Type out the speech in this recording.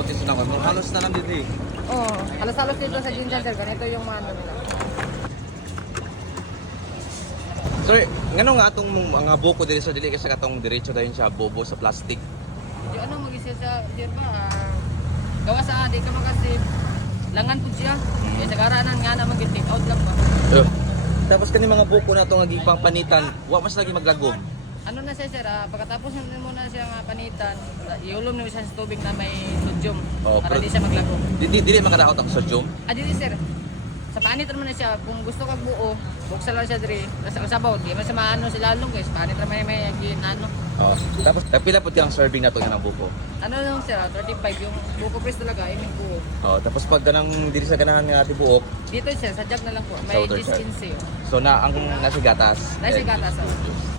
natin sa naman. Halos na lang dito eh. Oo, oh, halos-halos dito sa Ginjan sir, ganito yung mga ano nila. Sir, ngano nga atong mga buko diri sa dili kasi katong diretso dayon siya bobo sa plastic. Yung ano, mag-isa sa, sir ba, ah, gawa sa adik ka makasip, langan po siya. Kaya sa karanan nga naman, take out lang ba? Tapos kani mga buko na itong naging pangpanitan, wa mas lagi maglagom. Ano na siya sir, ah, pagkatapos mo muna siya nga panitan, iulom mo siya sa tubig na may sodium Oo, para pero- di siya maglago. Dili dili makadaot ang sodium. Ah, dili sir. Sa panit naman na siya, kung gusto kag buo, buksan lang siya diri. Sa sabaw, di man sa maano sila lalong guys. Panit naman may may ano. Oh. Tapos pila pud ang serving na to ng buko. Ano lang siya, 35 yung buko press talaga, I mean buo. Oh, tapos pag ganang diri sa ganahan nga ati buok, Dito siya, sa jug na lang po. May distance eh. so na ang nasa gatas. Nasa Eh, gatas. Oh.